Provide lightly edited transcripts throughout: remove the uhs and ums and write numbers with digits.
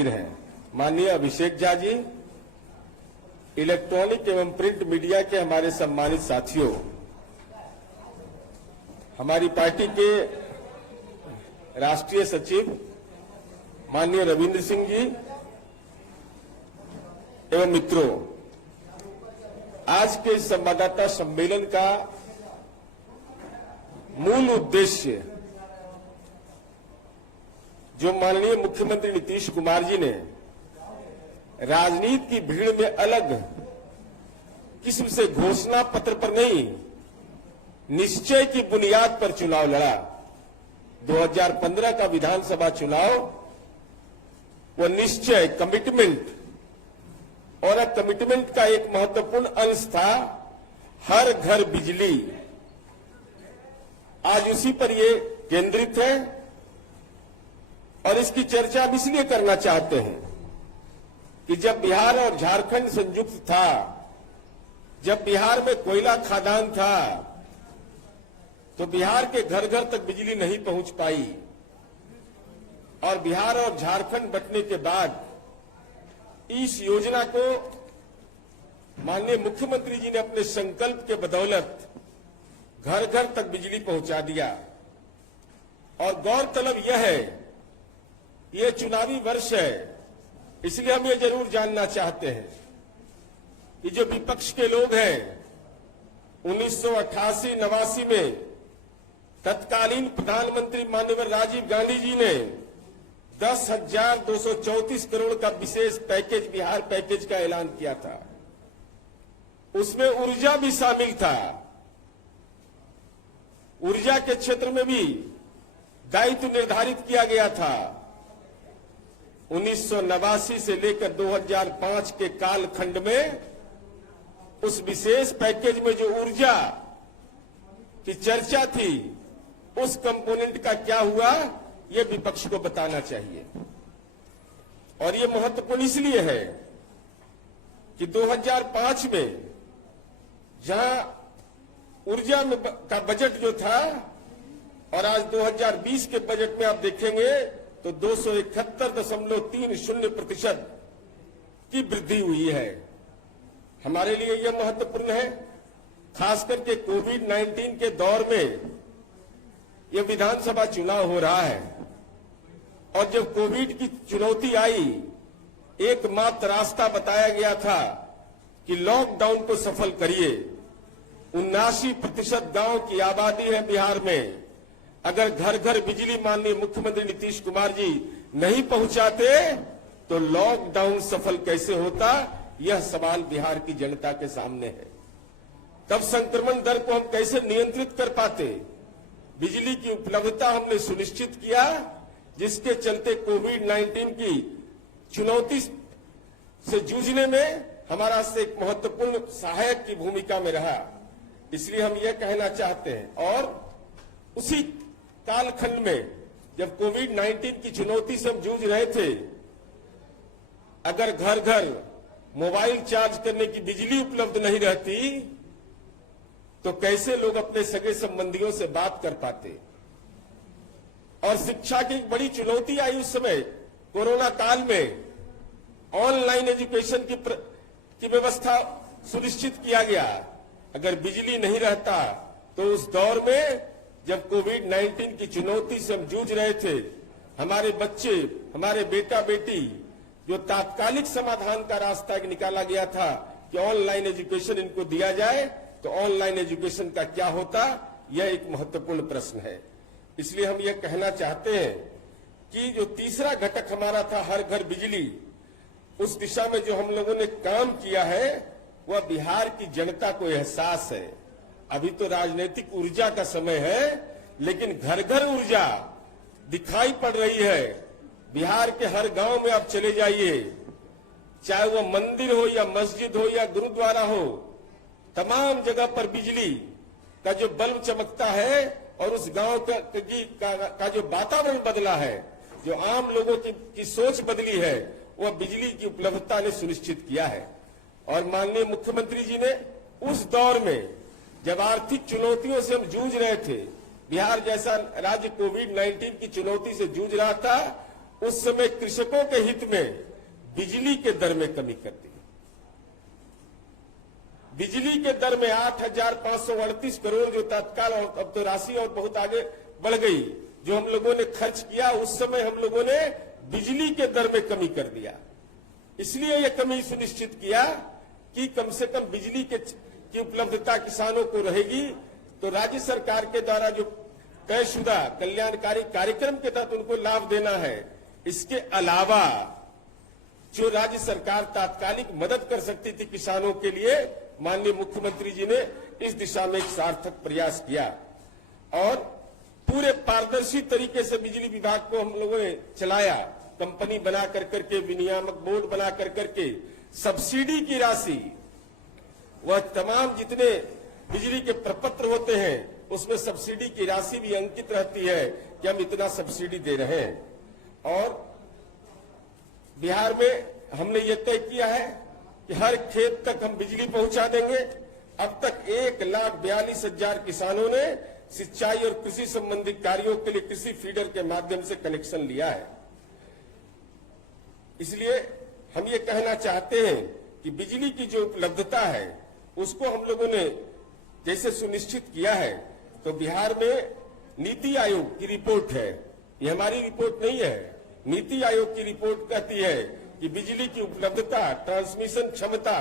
हाजिर हैं। माननीय अभिषेक झा जी, इलेक्ट्रॉनिक एवं प्रिंट मीडिया के हमारे सम्मानित साथियों, हमारी पार्टी के राष्ट्रीय सचिव माननीय रविंद्र सिंह जी एवं मित्रों, आज के इस संवाददाता सम्मेलन का मूल उद्देश्य जो माननीय मुख्यमंत्री नीतीश कुमार जी ने राजनीति की भीड़ में अलग किस्म से घोषणा पत्र पर नहीं, निश्चय की बुनियाद पर चुनाव लड़ा। 2015 का विधानसभा चुनाव वो निश्चय, कमिटमेंट और कमिटमेंट का एक महत्वपूर्ण अंश था हर घर बिजली। आज उसी पर ये केंद्रित है और इसकी चर्चा हम इसलिए करना चाहते हैं कि जब बिहार और झारखंड संयुक्त था, जब बिहार में कोयला खदान था, तो बिहार के घर घर तक बिजली नहीं पहुंच पाई और बिहार और झारखंड बंटने के बाद इस योजना को माननीय मुख्यमंत्री जी ने अपने संकल्प के बदौलत घर घर तक बिजली पहुंचा दिया। और गौरतलब यह है, ये चुनावी वर्ष है, इसलिए हम ये जरूर जानना चाहते हैं कि जो विपक्ष के लोग हैं 1988-89 में तत्कालीन प्रधानमंत्री माननीय राजीव गांधी जी ने 10,234 करोड़ का विशेष पैकेज, बिहार पैकेज का ऐलान किया था। उसमें ऊर्जा भी शामिल था। ऊर्जा के क्षेत्र में भी दायित्व निर्धारित किया गया था। 1989 से लेकर 2005 के कालखंड में उस विशेष पैकेज में जो ऊर्जा की चर्चा थी, उस कंपोनेंट का क्या हुआ, ये विपक्ष को बताना चाहिए। और ये महत्वपूर्ण इसलिए है कि 2005 में जहां ऊर्जा में का बजट जो था और आज 2020 के बजट में आप देखेंगे तो 271.30% की वृद्धि हुई है। हमारे लिए यह महत्वपूर्ण है, खास करके कोविड-19 के दौर में यह विधानसभा चुनाव हो रहा है और जब कोविड की चुनौती आई, एकमात्र रास्ता बताया गया था कि लॉकडाउन को सफल करिए। 79% गांव की आबादी है बिहार में। अगर घर घर बिजली माननीय मुख्यमंत्री नीतीश कुमार जी नहीं पहुंचाते तो लॉकडाउन सफल कैसे होता, यह सवाल बिहार की जनता के सामने है। तब संक्रमण दर को हम कैसे नियंत्रित कर पाते। बिजली की उपलब्धता हमने सुनिश्चित किया, जिसके चलते कोविड-19 की चुनौती से जूझने में हमारा से एक महत्वपूर्ण सहायक की भूमिका में रहा। इसलिए हम यह कहना चाहते हैं, और उसी कालखंड में जब कोविड-19 की चुनौती से हम जूझ रहे थे, अगर घर घर मोबाइल चार्ज करने की बिजली उपलब्ध नहीं रहती तो कैसे लोग अपने सगे संबंधियों से बात कर पाते। और शिक्षा की बड़ी चुनौती आई उस समय कोरोना काल में। ऑनलाइन एजुकेशन की व्यवस्था सुनिश्चित किया गया। अगर बिजली नहीं रहता तो उस दौर में जब कोविड-19 की चुनौती से हम जूझ रहे थे, हमारे बच्चे, हमारे बेटा बेटी, जो तात्कालिक समाधान का रास्ता एक निकाला गया था कि ऑनलाइन एजुकेशन इनको दिया जाए, तो ऑनलाइन एजुकेशन का क्या होता, यह एक महत्वपूर्ण प्रश्न है। इसलिए हम यह कहना चाहते हैं कि जो तीसरा घटक हमारा था हर घर बिजली, उस दिशा में जो हम लोगों ने काम किया है वह बिहार की जनता को एहसास है। अभी तो राजनीतिक ऊर्जा का समय है, लेकिन घर घर ऊर्जा दिखाई पड़ रही है। बिहार के हर गांव में आप चले जाइए, चाहे वह मंदिर हो या मस्जिद हो या गुरुद्वारा हो, तमाम जगह पर बिजली का जो बल्ब चमकता है और उस गांव का जो वातावरण बदला है, जो आम लोगों की सोच बदली है, वह बिजली की उपलब्धता ने सुनिश्चित किया है। और माननीय मुख्यमंत्री जी ने उस दौर में जब आर्थिक चुनौतियों से हम जूझ रहे थे, बिहार जैसा राज्य कोविड-19 की चुनौती से जूझ रहा था, उस समय कृषकों के हित में बिजली के दर में कमी कर दी। बिजली के दर में 8,538 करोड़ जो तत्काल, और अब तो राशि और बहुत आगे बढ़ गई, जो हम लोगों ने खर्च किया, उस समय हम लोगों ने बिजली के दर में कमी कर दिया। इसलिए यह कमी सुनिश्चित किया कि कम से कम बिजली की उपलब्धता किसानों को रहेगी। तो राज्य सरकार के द्वारा जो तयशुदा कल्याणकारी कार्यक्रम के तहत उनको लाभ देना है। इसके अलावा जो राज्य सरकार तात्कालिक मदद कर सकती थी किसानों के लिए, माननीय मुख्यमंत्री जी ने इस दिशा में एक सार्थक प्रयास किया और पूरे पारदर्शी तरीके से बिजली विभाग को हम लोगों ने चलाया। कंपनी बना करके, विनियामक बोर्ड बना करके सब्सिडी की राशि, वह तमाम जितने बिजली के प्रपत्र होते हैं उसमें सब्सिडी की राशि भी अंकित रहती है कि हम इतना सब्सिडी दे रहे हैं। और बिहार में हमने ये तय किया है कि हर खेत तक हम बिजली पहुंचा देंगे। अब तक 1,42,000 किसानों ने सिंचाई और कृषि संबंधी कार्यों के लिए कृषि फीडर के माध्यम से कनेक्शन लिया है। इसलिए हम ये कहना चाहते हैं कि बिजली की जो उपलब्धता है उसको हम लोगों ने जैसे सुनिश्चित किया है, तो बिहार में नीति आयोग की रिपोर्ट है, ये हमारी रिपोर्ट नहीं है, नीति आयोग की रिपोर्ट कहती है कि बिजली की उपलब्धता, ट्रांसमिशन क्षमता,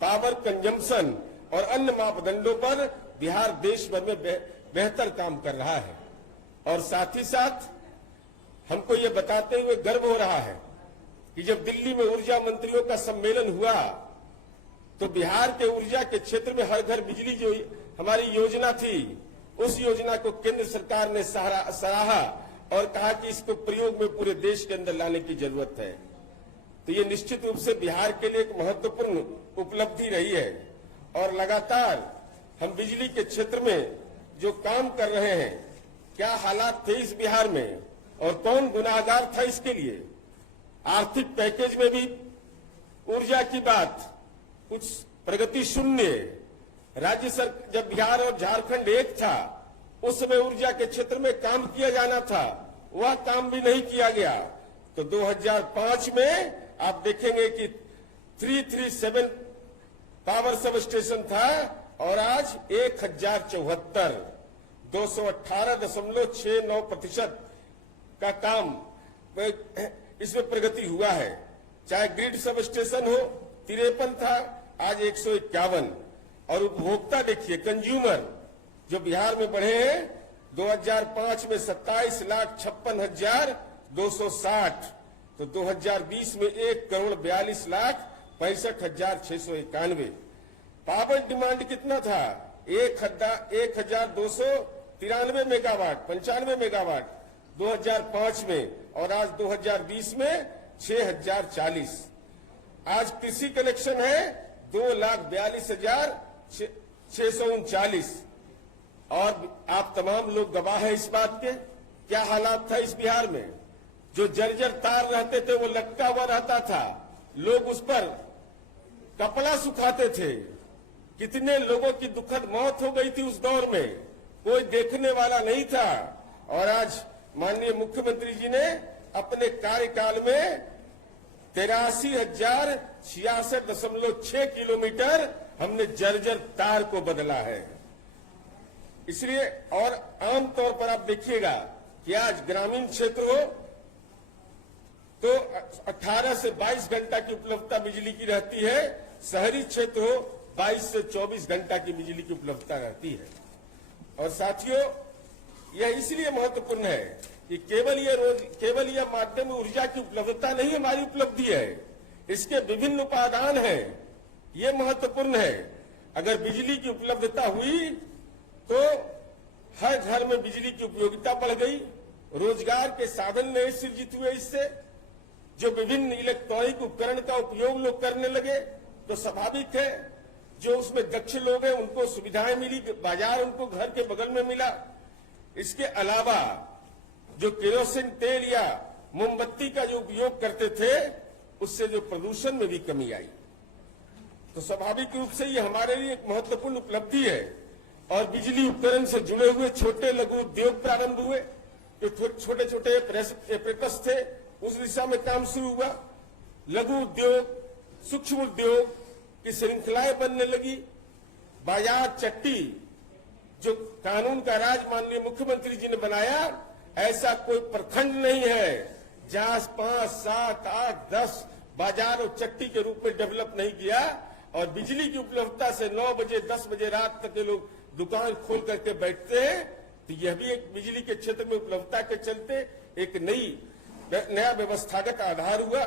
पावर कंजम्पशन और अन्य मापदंडों पर बिहार देश भर में बेहतर काम कर रहा है। और साथ ही साथ हमको ये बताते हुए गर्व हो रहा है कि जब दिल्ली में ऊर्जा मंत्रियों का सम्मेलन हुआ तो बिहार के ऊर्जा के क्षेत्र में हर घर बिजली जो हमारी योजना थी, उस योजना को केंद्र सरकार ने सराहा और कहा कि इसको प्रयोग में पूरे देश के अंदर लाने की जरूरत है। तो ये निश्चित रूप से बिहार के लिए एक महत्वपूर्ण उपलब्धि रही है। और लगातार हम बिजली के क्षेत्र में जो काम कर रहे हैं, क्या हालात थे इस बिहार में और कौन गुनाहगार था इसके लिए। आर्थिक पैकेज में भी ऊर्जा की बात कुछ प्रगति शून्य। राज्य सरकार जब बिहार और झारखंड एक था उस समय ऊर्जा के क्षेत्र में काम किया जाना था, वह काम भी नहीं किया गया। तो 2005 में आप देखेंगे कि 337 पावर सब स्टेशन था और आज 1074, 218.69% का काम इसमें प्रगति हुआ है। चाहे ग्रिड सब स्टेशन हो 53 था, आज 151। और उपभोक्ता देखिए, कंज्यूमर जो बिहार में बढ़े हैं 2005 में 27,56,260, तो 2020 में 1,42,46,691। पावर डिमांड कितना था? 1,293 मेगावाट, 95 मेगावाट 2005 में, और आज 2020 में 6,040। आज कृषि कलेक्शन है 2,42,639। और आप तमाम लोग गवाह हैं इस बात के, क्या हालात था इस बिहार में। जो जर्जर तार रहते थे वो लटका हुआ रहता था, लोग उस पर कपड़ा सुखाते थे। कितने लोगों की दुखद मौत हो गई थी उस दौर में, कोई देखने वाला नहीं था। और आज माननीय मुख्यमंत्री जी ने अपने कार्यकाल में 83,066.6 किलोमीटर हमने जर्जर तार को बदला है। इसलिए और आमतौर पर आप देखिएगा कि आज ग्रामीण क्षेत्र हो तो 18 से 22 घंटा की उपलब्धता बिजली की रहती है, शहरी क्षेत्र हो 22 से 24 घंटा की बिजली की उपलब्धता रहती है। और साथियों, यह इसलिए महत्वपूर्ण है कि केवल यह माध्यम ऊर्जा की उपलब्धता नहीं हमारी उपलब्धि है, इसके विभिन्न उपादान हैं, ये महत्वपूर्ण है। अगर बिजली की उपलब्धता हुई तो हर घर में बिजली की उपयोगिता बढ़ गई, रोजगार के साधन नए सृजित हुए। इससे जो विभिन्न इलेक्ट्रॉनिक उपकरण का उपयोग लोग करने लगे तो स्वाभाविक है जो उसमें दक्ष लोग हैं उनको सुविधाएं मिली, बाजार उनको घर के बगल में मिला। इसके अलावा जो केरोसिन तेल या मोमबत्ती का जो उपयोग करते थे उससे जो प्रदूषण में भी कमी आई। तो स्वाभाविक रूप से ये हमारे लिए एक महत्वपूर्ण उपलब्धि है। और बिजली उपकरण से जुड़े हुए छोटे लघु उद्योग प्रारंभ हुए, जो छोटे छोटे एपरेटस थे उस दिशा में काम शुरू हुआ। लघु उद्योग, सूक्ष्म उद्योग की श्रृंखलाएं बनने लगी। बाजार चट्टी जो कानून का राज माननीय मुख्यमंत्री जी ने बनाया, ऐसा कोई प्रखंड नहीं है जहां 5, 7, 8, 10 बाजार और चट्टी के रूप में डेवलप नहीं किया। और बिजली की उपलब्धता से 9 बजे 10 बजे रात तक के लोग दुकान खोल करके बैठते हैं। तो यह भी एक बिजली के क्षेत्र में उपलब्धता के चलते एक नया व्यवस्थागत आधार हुआ।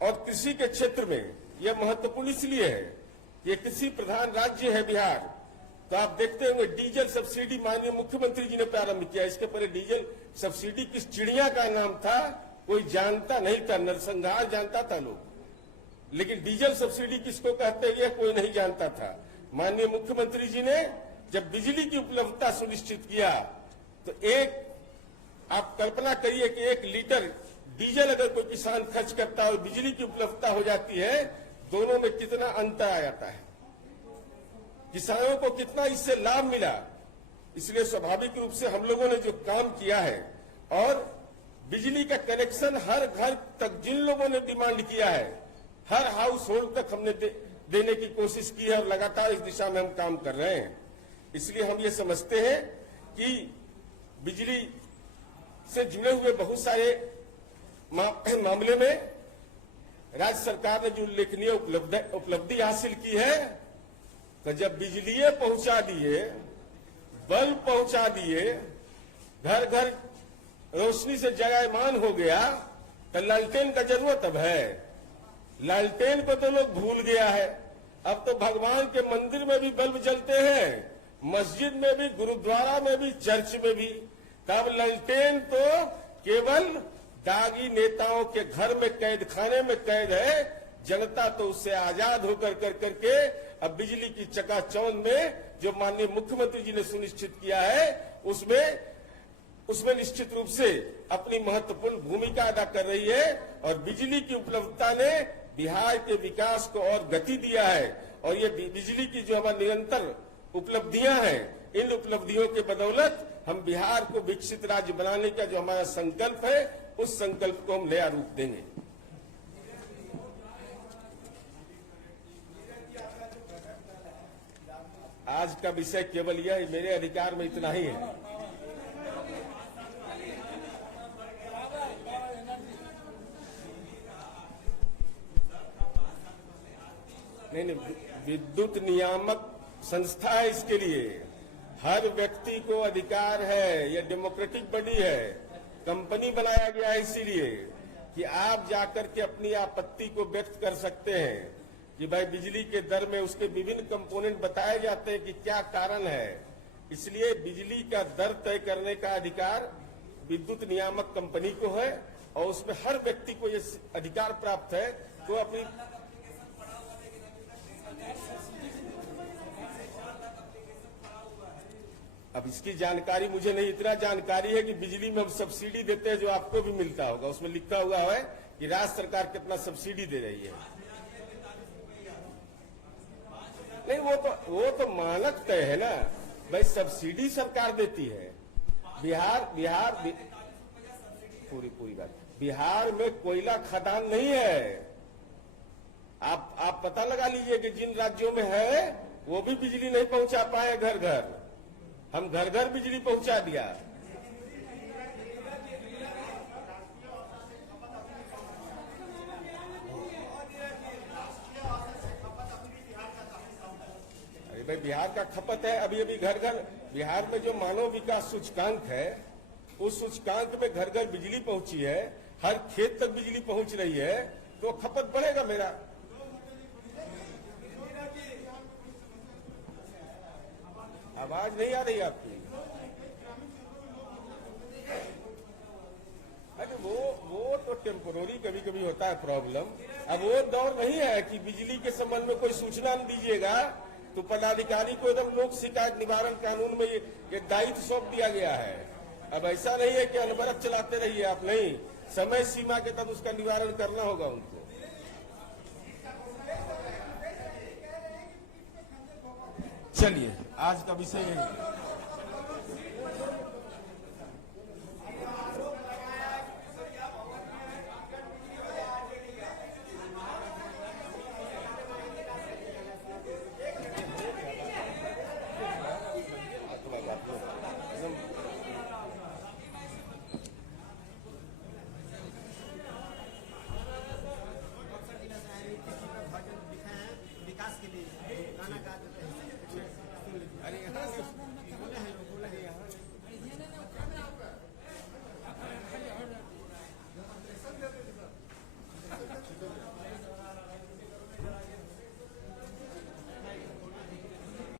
और कृषि के क्षेत्र में यह महत्वपूर्ण इसलिए है कि कृषि प्रधान राज्य है बिहार। तो आप देखते होंगे डीजल सब्सिडी माननीय मुख्यमंत्री जी ने प्रारंभ किया। इसके पहले डीजल सब्सिडी किस चिड़िया का नाम था कोई जानता नहीं था, नरसंहार जानता था लोग, लेकिन डीजल सब्सिडी किसको कहते हैं यह कोई नहीं जानता था। माननीय मुख्यमंत्री जी ने जब बिजली की उपलब्धता सुनिश्चित किया तो आप कल्पना करिए कि 1 लीटर डीजल अगर कोई किसान खर्च करता है और बिजली की उपलब्धता हो जाती है, दोनों में कितना अंतर आ जाता है, किसानों को कितना इससे लाभ मिला। इसलिए स्वाभाविक रूप से हम लोगों ने जो काम किया है और बिजली का कनेक्शन हर घर तक जिन लोगों ने डिमांड किया है, हर हाउस होल्ड तक हमने देने की कोशिश की है और लगातार इस दिशा में हम काम कर रहे हैं। इसलिए हम ये समझते हैं कि बिजली से जुड़े हुए बहुत सारे मामले में राज्य सरकार ने जो उल्लेखनीय उपलब्धि हासिल की है, तो जब बिजली पहुंचा दिए, बल्ब पहुंचा दिए, घर घर रोशनी से जगायमान हो गया, तो लालटेन का जरूरत अब है। लालटेन को तो लोग भूल गया है। अब तो भगवान के मंदिर में भी बल्ब जलते हैं, मस्जिद में भी, गुरुद्वारा में भी, चर्च में भी। तब लालटेन तो केवल दागी नेताओं के घर में कैद खाने में कैद है। जनता तो उससे आजाद होकर करके अब बिजली की चकाचौंध में जो माननीय मुख्यमंत्री जी ने सुनिश्चित किया है उसमें निश्चित रूप से अपनी महत्वपूर्ण भूमिका अदा कर रही है। और बिजली की उपलब्धता ने बिहार के विकास को और गति दिया है। और ये बिजली की जो हमारी निरंतर उपलब्धियां हैं, इन उपलब्धियों के बदौलत हम बिहार को विकसित राज्य बनाने का जो हमारा संकल्प है, उस संकल्प को हम नया रूप देंगे। आज का विषय केवल यह मेरे अधिकार में इतना ही है। नहीं, विद्युत नियामक संस्था है, इसके लिए हर व्यक्ति को अधिकार है। यह डेमोक्रेटिक बॉडी है, कंपनी बनाया गया है इसीलिए कि आप जाकर के अपनी आपत्ति को व्यक्त कर सकते हैं कि भाई बिजली के दर में उसके विभिन्न कंपोनेंट बताए जाते हैं कि क्या कारण है। इसलिए बिजली का दर तय करने का अधिकार विद्युत नियामक कंपनी को है और उसमें हर व्यक्ति को ये अधिकार प्राप्त है। तो अपनी अब इसकी जानकारी मुझे नहीं, इतना जानकारी है कि बिजली में हम सब्सिडी देते हैं जो आपको भी मिलता होगा, उसमें लिखा हुआ है कि राज्य सरकार कितना सब्सिडी दे रही है। नहीं, वो तो मानक तय है ना भाई, सब्सिडी सरकार देती है। पूरी बात, बिहार में कोयला खदान नहीं है। आप पता लगा लीजिए कि जिन राज्यों में है वो भी बिजली नहीं पहुंचा पाए घर घर। हम घर घर बिजली पहुंचा दिया। अरे भाई, बिहार का खपत है अभी घर घर। बिहार में जो मानव विकास सूचकांक है, उस सूचकांक में घर घर बिजली पहुंची है, हर खेत तक बिजली पहुंच रही है, तो खपत बढ़ेगा मेरा। आवाज नहीं आ रही आपकी? अरे वो तो टेम्पोररी कभी कभी होता है प्रॉब्लम। अब वो दौर नहीं है कि बिजली के संबंध में कोई सूचना न दीजिएगा तो पदाधिकारी को एकदम लोक शिकायत निवारण कानून में ये दायित्व सौंप दिया गया है। अब ऐसा नहीं है कि अनवरत चलाते रहिए आप, नहीं, समय सीमा के तहत उसका निवारण करना होगा उनको। चलिए, आज का विषय यही है।